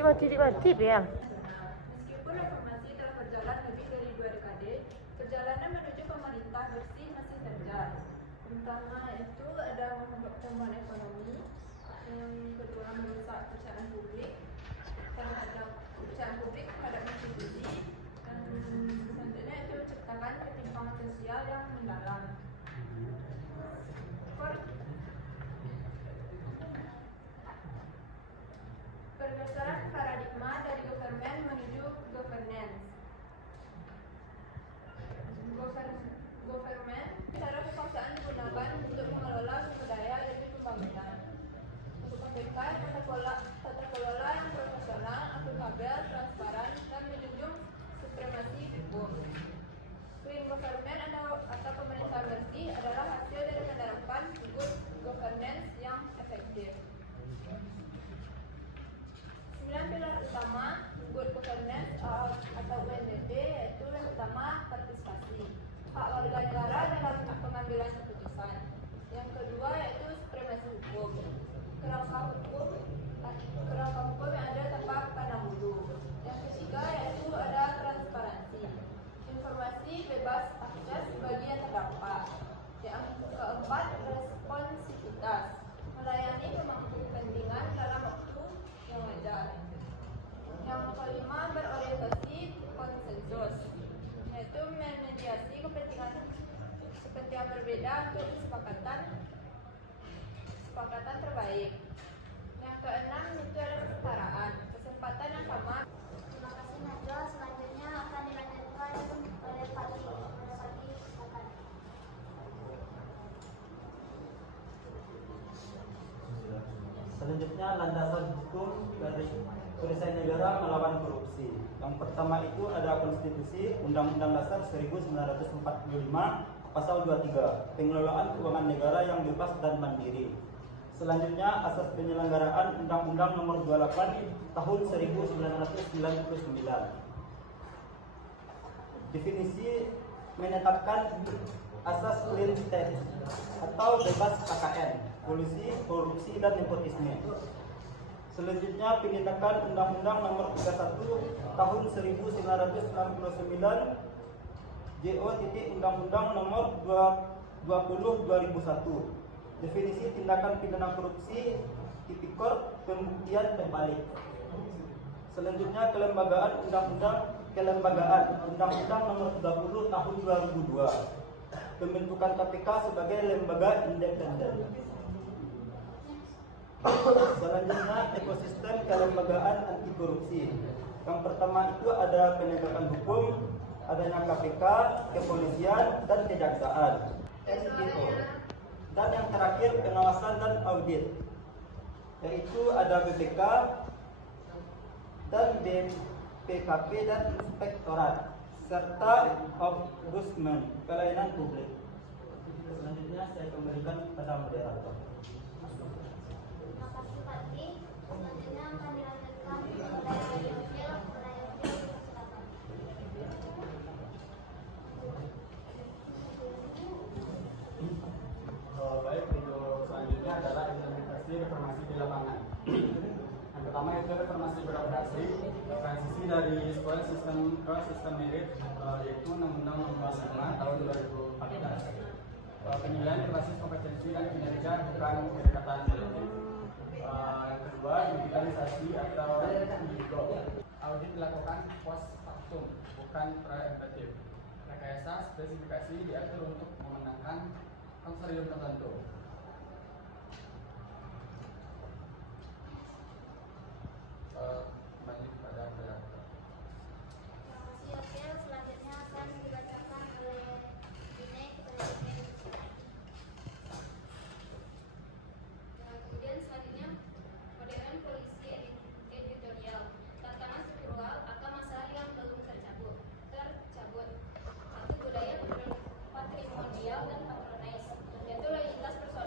Mati ya. Meskipun reformasi telah berjalan lebih dari 2 dekade, perjalanan menuju pemerintah bersih masih terjal. Pertama itu ada pertumbuhan ekonomi, yang kedua merusak kepercayaan publik terhadap institusi, dan selanjutnya itu menciptakan ketimpangan sosial yang mendalam. Pergeseran paradigma dari government menuju governance. Government, cara kekuasaan digunakan untuk mengelola sumber daya dari pembangunan. Untuk memberikan tata kelola yang profesional, akuntabel, transparan, dan menjunjung supremasi hukum. Clean government atau pemerintahan bersih adalah hasil dari penerapan good governance yang efektif. 9 pilar utama good governance atau UNGP yaitu yang pertama partisipasi, hak warga negara dalam pengambilan keputusan. Yang kedua yaitu supremasi hukum, kerangka hukum yang ada tanpa pandang bulu. Yang ketiga yaitu ada transparansi, informasi bebas akses bagi yang terdampak. Yang keempat responsivitas, melayani pemangku kepentingan dalam waktu yang wajar. Yang kelima berorientasi konsensus, yaitu memediasi kepentingan berbeda untuk kesepakatan terbaik. Yang keenam itu adalah kesetaraan, kesempatan yang sama. Terima kasih Najwa. Selanjutnya akan dilanjutkan oleh Fatih. Silakan. Selanjutnya landasan hukum dari perisai negara melawan korupsi. Yang pertama itu ada konstitusi Undang-Undang Dasar 1945 pasal 23, pengelolaan keuangan negara yang bebas dan mandiri. Selanjutnya asas penyelenggaraan Undang-Undang Nomor 28 Tahun 1999. Definisi menetapkan asas clean state atau bebas KKN, kolusi, korupsi, dan nepotisme. Selanjutnya penindakan Undang-Undang Nomor 31 Tahun 1969 JO Undang-Undang Nomor 20/2001. Definisi tindakan pidana korupsi, tipikor, pembuktian terbalik. Selanjutnya kelembagaan Undang-Undang Nomor 30 Tahun 2002. Pembentukan KPK sebagai lembaga independen. Selanjutnya ekosistem kelembagaan anti korupsi. Yang pertama itu ada penegakan hukum, adanya KPK, kepolisian, dan kejaksaan, NGO. Dan yang terakhir pengawasan dan audit, yaitu ada BPK dan BPKP dan inspektorat serta ombudsman pelayanan publik. Selanjutnya saya kembalikan kepada moderator. Terima kasih Fatih. Selanjutnya akan dilanjutkan oleh Yofil. Silakan. Baik, untuk selanjutnya adalah implementasi reformasi di lapangan. Yang pertama itu reformasi birokrasi, transisi dari sekolah sistem ke sistem merit, yaitu Undang-Undang Nomor 25 Tahun 2014. Penilaian berbasis kompetensi dan kinerja bukan pendekatan politik. Yang kedua, digitalisasi atau digital. Audit dilakukan post factum, bukan preemptive. Rekayasa spesifikasi diatur untuk memenangkan konsorsium tertentu. Kembali kepada moderator. Terima kasih Yofil. Selanjutnya akan dibacakan oleh Dine kepada Dine. Kemudian selanjutnya KDM polisi editorial, tantangan struktural atau masalah yang belum tercabut. Satu, budaya patrimonial dan patronis, yaitu loyalitas personal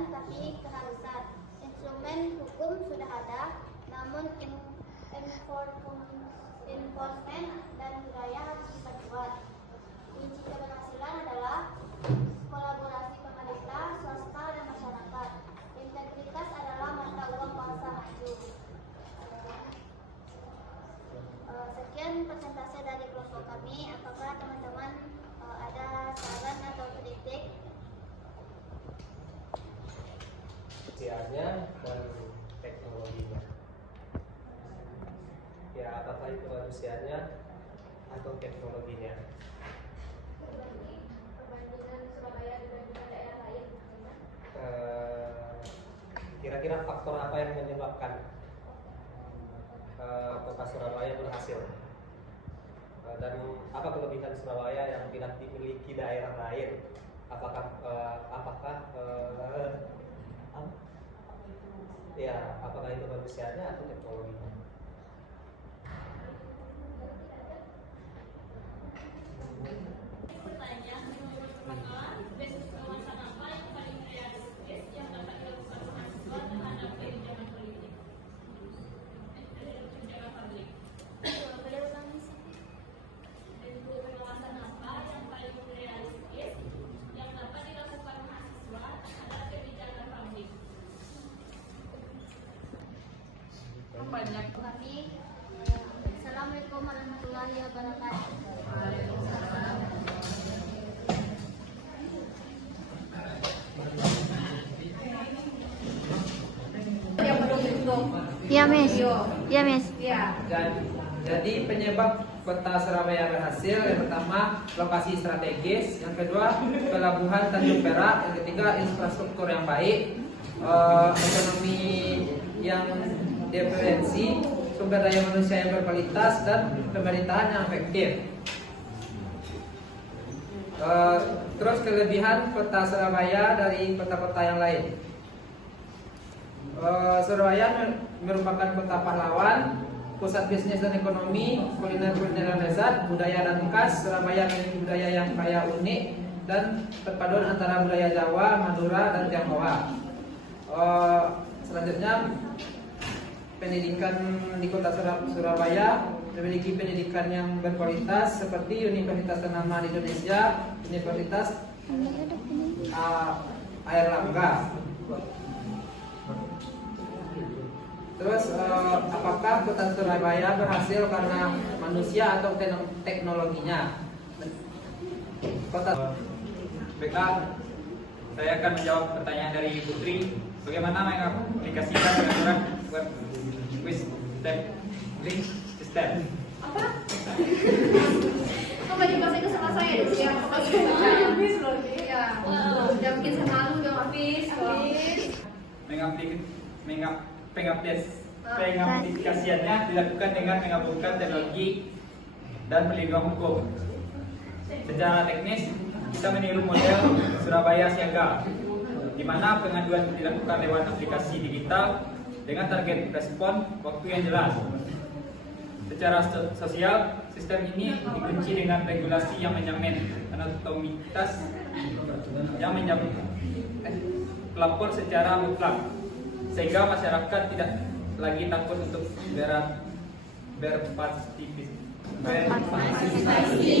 pilihan tapi keharusan. Instrumen hukum sudah ada, namun enforcement dan budaya harus diperkuat. Kunci keberhasilan adalah kolaborasi pemerintah, swasta, dan masyarakat. Integritas adalah mata uang bangsa maju. Sekian persentase dari kelompok kami. Apakah teman-teman ada saran atau kritik? Usianya dan teknologinya. Ya, apakah itu manusianya atau teknologinya? Perbandingan Surabaya dengan daerah lain. Kira-kira faktor apa yang menyebabkan kota Surabaya berhasil? Dan apa kelebihan Surabaya yang tidak dimiliki daerah lain? Apakah itu manusianya atau teknologinya? Pertanyaan menurut teman-teman, bentuk pengawasan apa yang paling realistis yang dapat dilakukan mahasiswa terhadap kebijakan politik? Kebijakan publik. Boleh ulangi sih? Bentuk pengawasan apa yang paling realistis yang dapat dilakukan mahasiswa terhadap kebijakan publik? Banyak. Kami Assalamualaikum warahmatullahi wabarakatuh. Yang belum dihitung. Iya, Miss. Iya, Miss. Iya. Jadi penyebab kota Surabaya berhasil, yang pertama lokasi strategis, yang kedua pelabuhan Tanjung Perak, yang ketiga infrastruktur yang baik, ekonomi yang diferensi, sumber daya manusia yang berkualitas, dan pemerintahan yang efektif. Terus kelebihan kota Surabaya dari kota-kota yang lain. Surabaya merupakan kota pahlawan, pusat bisnis dan ekonomi, kuliner yang lezat, budaya dan khas. Surabaya memiliki budaya yang kaya unik dan perpaduan antara budaya Jawa, Madura, dan Tionghoa. Selanjutnya, pendidikan di kota Surabaya memiliki pendidikan yang berkualitas seperti Universitas ternama di Indonesia, Universitas Airlangga. Terus apakah kota Surabaya berhasil karena manusia atau teknologinya? Kota Baiklah, saya akan menjawab pertanyaan dari Putri. Bagaimana mengaplikasikan peraturan web quiz step link system? Apa? Kembali bahasa Inggris sama saya deh. Ya, habis loh ini. Ya. Udah bikin semalu udah habis. Pengaplikasiannya dilakukan dengan menggabungkan teknologi dan perlindungan hukum. Secara teknis, kita meniru model Surabaya Siaga, di mana pengaduan dilakukan lewat aplikasi digital dengan target respon waktu yang jelas. Secara sosial, sistem ini dikunci dengan regulasi yang menjamin anonimitas, yang menjamin pelapor secara mutlak, sehingga masyarakat tidak lagi takut untuk berpartisipasi.